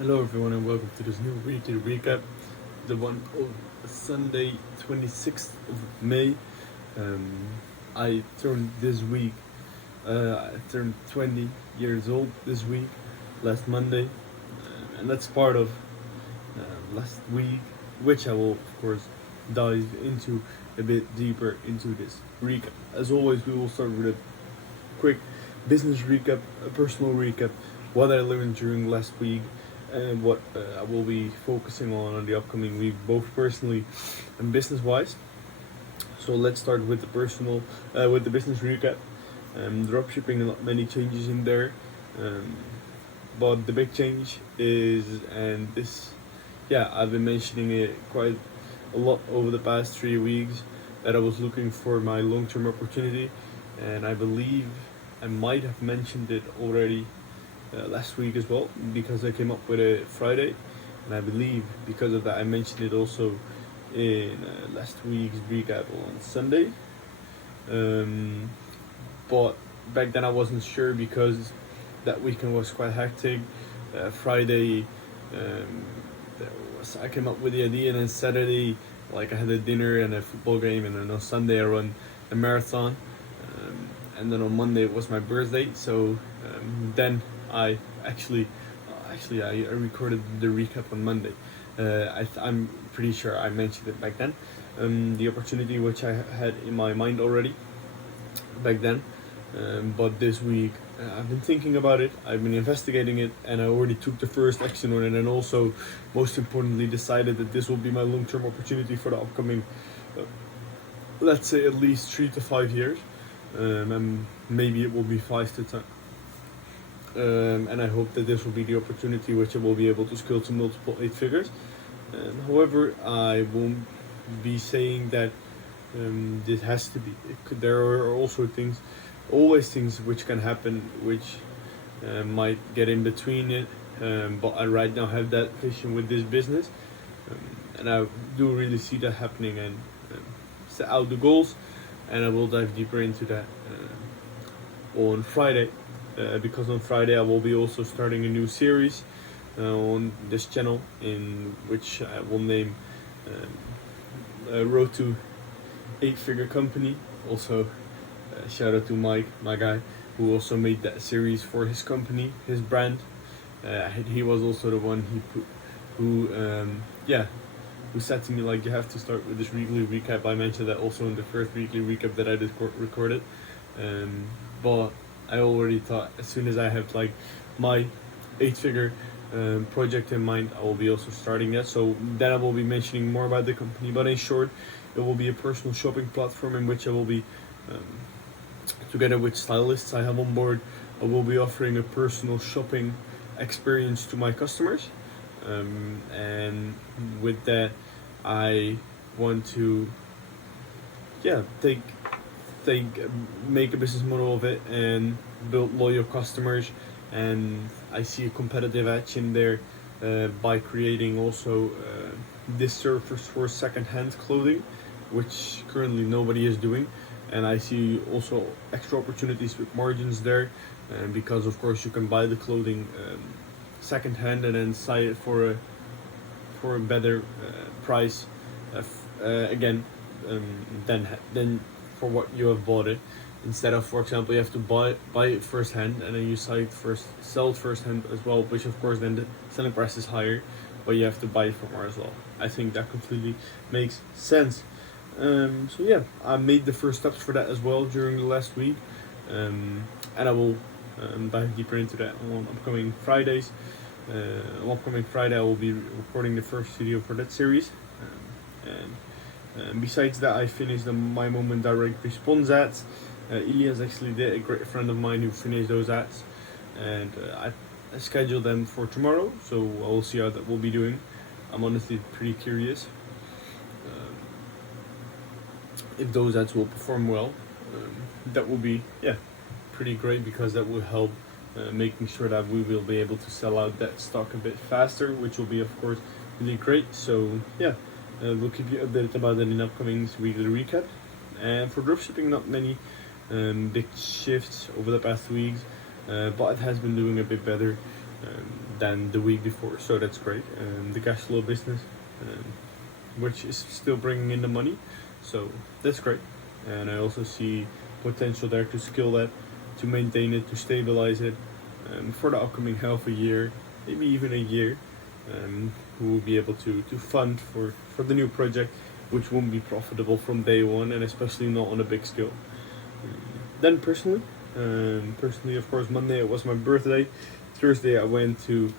Hello everyone and welcome to this new weekly recap, the one of Sunday 26th of May. Um, I turned 20 years old this week, last Monday, and that's part of last week, which I will of course dive into a bit deeper into this recap. As always, we will start with a quick business recap, a personal recap, what I learned during last week, and what I will be focusing on the upcoming week, both personally and business wise. So let's start with with the business recap. Dropshipping, not many changes in there, um, but the big change is, and this, yeah, I've been mentioning it quite a lot over the past 3 weeks, that I was looking for my long term opportunity, and I believe I might have mentioned it already last week as well, because I came up with it Friday, and I believe because of that I mentioned it also in last week's recap on Sunday. Um, but back then I wasn't sure because that weekend was quite hectic. Friday, um, I came up with the idea, and then Saturday, like I had a dinner and a football game, and then on Sunday I run a marathon, and then on Monday it was my birthday. So then I I recorded the recap on Monday. I'm pretty sure I mentioned it back then. The opportunity which I had in my mind already back then. But this week, I've been thinking about it, I've been investigating it, and I already took the first action on it, and also, most importantly, decided that this will be my long term opportunity for the upcoming, uh, let's say, at least 3 to 5 years. And maybe it will be 5 to 10. And I hope that this will be the opportunity which I will be able to scale to multiple 8 figures. However, I won't be saying that this has to be. There are also always things which can happen, which might get in between it. But I right now have that vision with this business, um, and I do really see that happening, and set out the goals, and I will dive deeper into that on Friday. Because on Friday I will be also starting a new series on this channel, in which I will name Road to 8 Figure Company. Also, shout out to Mike, my guy, who also made that series for his company, his brand. He was also the one who said to me, like, you have to start with this weekly recap. I mentioned that also in the first weekly recap that I did recorded. But I already thought, as soon as I have like my 8 figure project in mind, I will be also starting that. So then I will be mentioning more about the company. But in short, it will be a personal shopping platform in which I will be, um, together with stylists I have on board, I will be offering a personal shopping experience to my customers. And with that, I want to, yeah, take make a business model of it and build loyal customers. And I see a competitive edge in there by creating also this service for second-hand clothing, which currently nobody is doing. And I see also extra opportunities with margins there, because of course you can buy the clothing second-hand and then sell it for a better price, again, than for what you have bought it. Instead of, for example, you have to buy it first hand and then you sell it first hand as well, which of course then the selling price is higher, but you have to buy it from her as well. I think that completely makes sense. So yeah, I made the first steps for that as well during the last week, and I will dive deeper into that on upcoming Fridays. On upcoming Friday, I will be recording the first video for that series, and besides that, I finished the My Moment direct response ads. Ilias actually did, a great friend of mine who finished those ads, and I scheduled them for tomorrow, so I will see how that will be doing. I'm honestly pretty curious if those ads will perform well. That will be, yeah, pretty great, because that will help making sure that we will be able to sell out that stock a bit faster, which will be of course really great. So yeah, we'll keep you updated about that in upcoming weekly recap. And for dropshipping, not many big shifts over the past weeks, but it has been doing a bit better. than the week before, so that's great. The cash flow business, um, which is still bringing in the money, so that's great. And I also see potential there to scale that, to maintain it, to stabilize it, for the upcoming half a year, maybe even a year. We will be able to fund for the new project, which won't be profitable from day one, and especially not on a big scale. Then personally, of course, Monday it was my birthday. Thursday I went to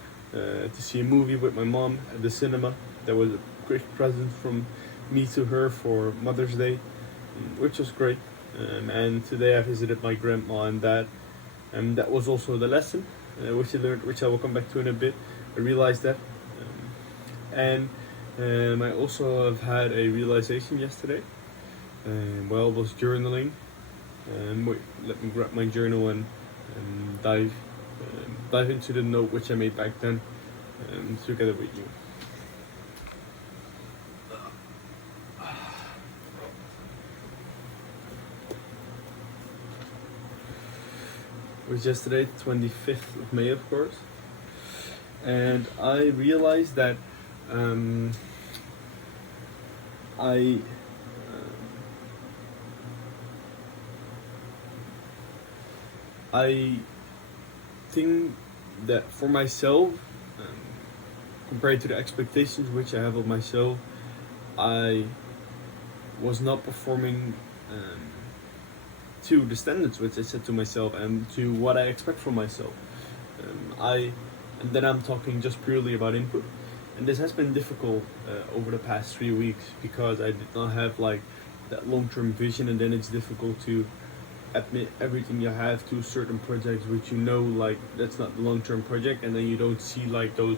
see a movie with my mom at the cinema. That was a great present from me to her for Mother's Day, which was great. And today I visited my grandma and dad, and that was also the lesson which I learned, which I will come back to in a bit. I realized that, and I also have had a realization yesterday. While I was journaling. Wait, let me grab my journal and dive into the note which I made back then, together with you. It was yesterday, 25th of May, of course, and I realized that I I think that for myself, um, compared to the expectations which I have of myself, I was not performing to the standards which I set to myself and to what I expect from myself. And then I'm talking just purely about input, and this has been difficult over the past 3 weeks because I did not have like that long-term vision, and then it's difficult to admit everything you have to certain projects which you know like that's not the long-term project, and then you don't see like those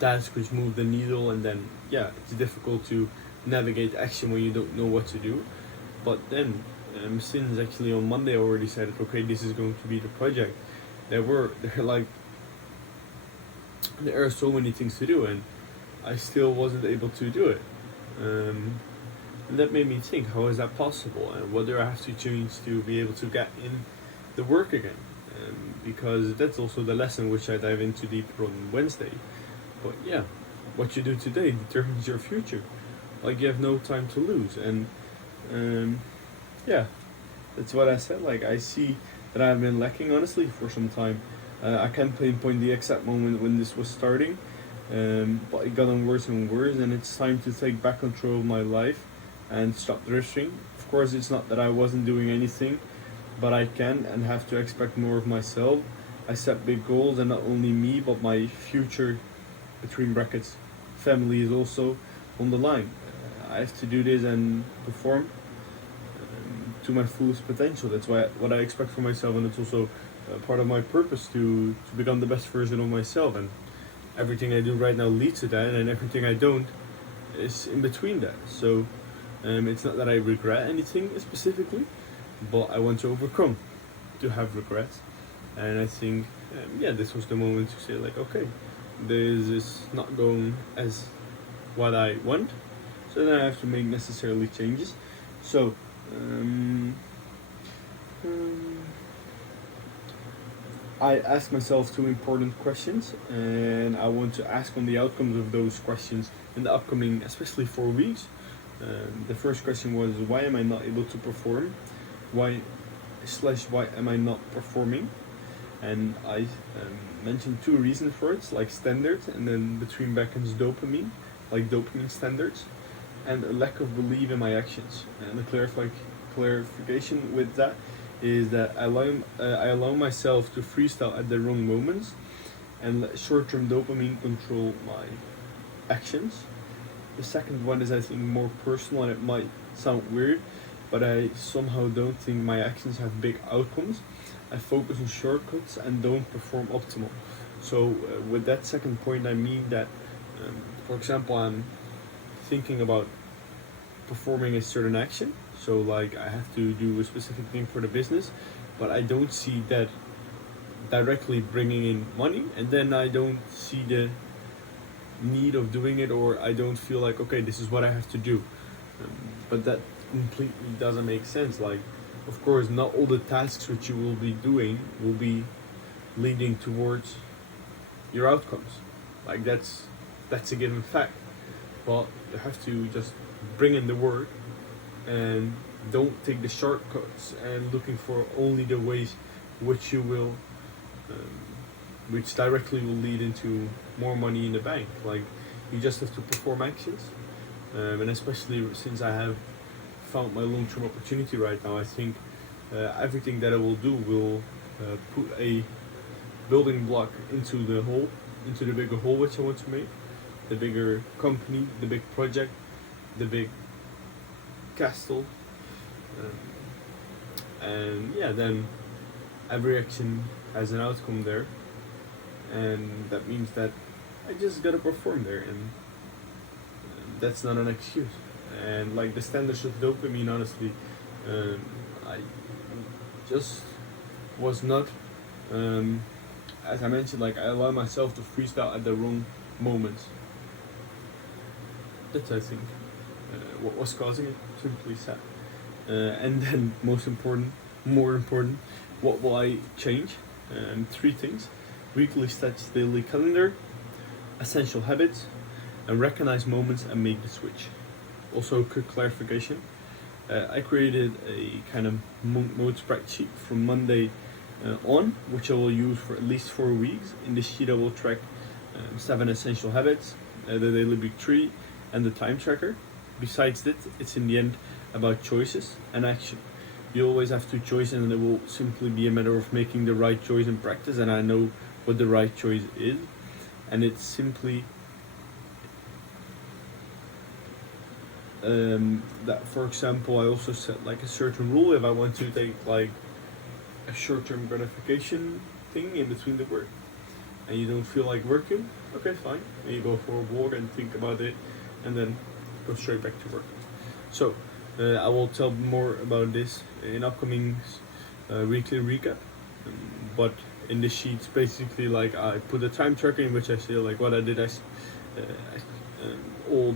tasks which move the needle, and then yeah, it's difficult to navigate action when you don't know what to do. But then since actually on Monday I already said okay, this is going to be the project, there are so many things to do, and I still wasn't able to do it. And that made me think, how is that possible? And what do I have to change to be able to get in the work again? Because that's also the lesson which I dive into deeper on Wednesday. But yeah, what you do today determines your future. Like, you have no time to lose. And yeah, that's what I said. Like, I see that I've been lacking, honestly, for some time. I can't pinpoint the exact moment when this was starting, but it got on worse and worse, and it's time to take back control of my life and stop drifting. Of course, it's not that I wasn't doing anything, but I can and have to expect more of myself. I set big goals, and not only me, but my future, between brackets, family is also on the line. I have to do this and perform to my fullest potential. That's what I expect from myself, and it's also part of my purpose to become the best version of myself. And everything I do right now leads to that, and everything I don't is in between that. So it's not that I regret anything specifically, but I want to overcome to have regrets. And I think, yeah, this was the moment to say like, okay, this is not going as what I want, so then I have to make necessarily changes. So I ask myself two important questions, and I want to ask on the outcomes of those questions in the upcoming, especially 4 weeks. The first question was, why am I not able to perform? Why am I not performing? And I mentioned two reasons for it, like standards, and then between brackets dopamine, like dopamine standards, and a lack of belief in my actions. And the clarification with that is that I allow myself to freestyle at the wrong moments and let short-term dopamine control my actions. The second one is, I think, more personal, and it might sound weird, but I somehow don't think my actions have big outcomes. I focus on shortcuts and don't perform optimal. So with that second point, I mean that, for example, I'm thinking about performing a certain action. So like, I have to do a specific thing for the business, but I don't see that directly bringing in money, and then I don't see the need of doing it, or I don't feel like, okay, this is what I have to do. But that completely doesn't make sense. Like, of course, not all the tasks which you will be doing will be leading towards your outcomes. Like that's a given fact. But you have to just bring in the work and don't take the shortcuts and looking for only the ways which you will um, which directly will lead into more money in the bank. Like you just have to perform actions, and especially since I have found my long-term opportunity right now, I think everything that I will do will put a building block into the whole, into the bigger whole which I want to make, the bigger company, the big project, the big castle, and yeah, then every action has an outcome there, and that means that I just gotta perform there, and that's not an excuse. And like the standards of dopamine, honestly, I just was not, um, as I mentioned, like I allow myself to freestyle at the wrong moments. That's I think what was causing it. Simply said. And then more important, what will I change? Three things: weekly stats, daily calendar, essential habits, and recognize moments and make the switch. Also, a quick clarification. I created a kind of monk mode spreadsheet from Monday on, which I will use for at least 4 weeks. In this sheet, I will track 7 essential habits, the daily big tree, and the time tracker. Besides that, it's in the end about choices and action. You always have two choices, and it will simply be a matter of making the right choice in practice. And I know what the right choice is, and it's simply that. For example, I also set like a certain rule if I want to take like a short-term gratification thing in between the work, and you don't feel like working. Okay, fine. And you go for a walk and think about it, and then go straight back to work. So I will tell more about this in upcoming weekly recap. But in the sheets, basically, like I put a time tracker in which I say like what I did, all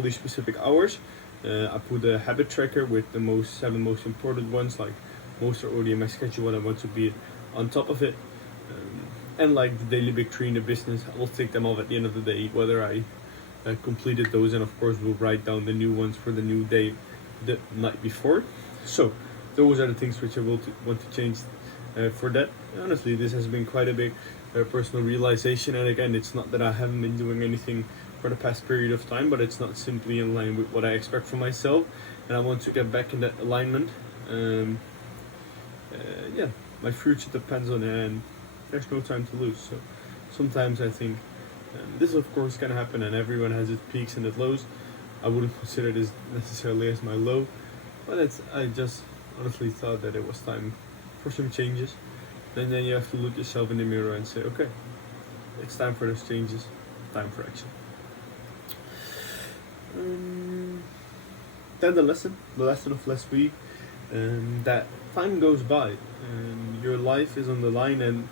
the specific hours. I put a habit tracker with the 7 most important ones. Like most are already in my schedule, and I want to be on top of it. And like the daily big three in the business, I will take them off at the end of the day, whether I completed those, and of course we'll write down the new ones for the new day the night before. So those are the things which I will want to change for that. Honestly, this has been quite a big personal realization, and again, it's not that I haven't been doing anything for the past period of time, but it's not simply in line with what I expect from myself, and I want to get back in that alignment. Yeah, my future depends on it, and there's no time to lose. So sometimes I think this of course can happen, and everyone has its peaks and its lows. I wouldn't consider this necessarily as my low, but I just honestly thought that it was time for some changes. And then you have to look yourself in the mirror and say, okay, it's time for those changes, time for action. Then the lesson of last week, that time goes by, and your life is on the line, and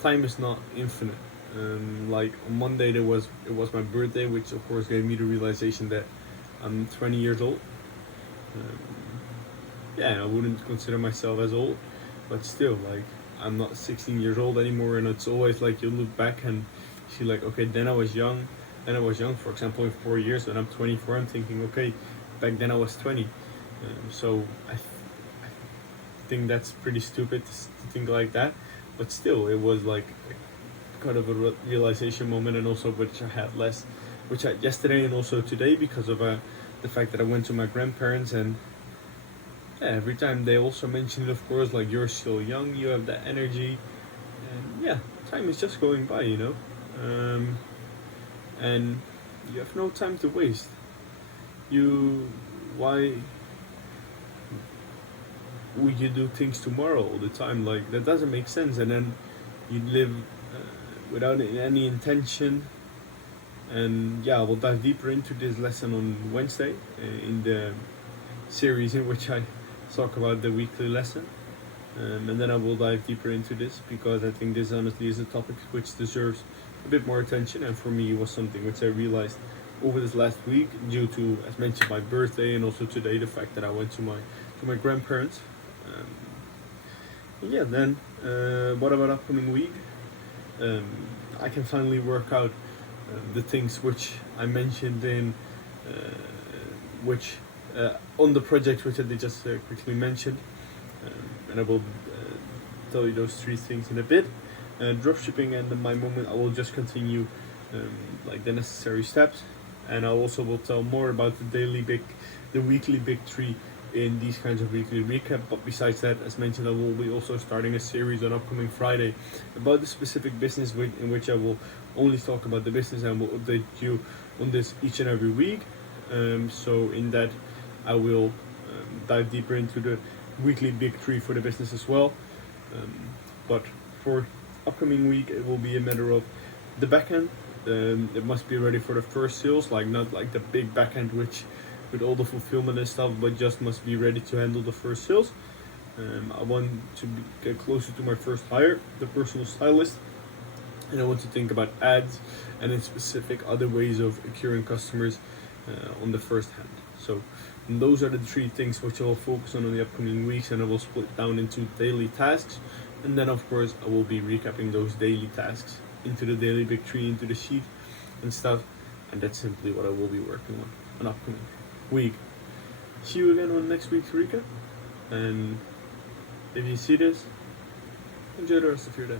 time is not infinite. Like on Monday it was my birthday, which of course gave me the realization that I'm 20 years old. Yeah, I wouldn't consider myself as old, but still, like I'm not 16 years old anymore, and it's always like you look back and you feel like, okay, then I was young. For example, in 4 years when I'm 24, I'm thinking, okay, back then I was 20. So I think that's pretty stupid to think like that, but still, it was like kind of a realization moment, and also which I had yesterday and also today, because of the fact that I went to my grandparents, and yeah, every time they also mention it, of course, like you're still young, you have that energy, and yeah, time is just going by, and you have no time to waste. Why would you do things tomorrow all the time? Like that doesn't make sense, and then you live without any intention. And yeah, we'll dive deeper into this lesson on Wednesday in the series in which I talk about the weekly lesson, and then I will dive deeper into this, because I think this honestly is a topic which deserves a bit more attention, and for me it was something which I realized over this last week due to, as mentioned, my birthday, and also today the fact that I went to my grandparents. Yeah, then what about upcoming week? I can finally work out the things which I mentioned in which on the project which I did just quickly mentioned, and I will tell you those three things in a bit. Dropshipping and my moment, I will just continue like the necessary steps, and I also will tell more about the weekly big three in these kinds of weekly recap. But besides that, as mentioned, I will be also starting a series on upcoming Friday about the specific business in which I will only talk about the business and will update you on this each and every week. So in that, I will dive deeper into the weekly big three for the business as well. But for upcoming week, it will be a matter of the backend. It must be ready for the first sales, like not like the big backend which with all the fulfillment and stuff, but just must be ready to handle the first sales. I want to get closer to my first hire, the personal stylist, and I want to think about ads and in specific other ways of acquiring customers on the first hand. So those are the three things which I will focus on the upcoming weeks, and I will split down into daily tasks, and then of course I will be recapping those daily tasks into the daily big three, into the sheet and stuff, and that's simply what I will be working on upcoming week. See you again on next week's recap, and if you see this, enjoy the rest of your day.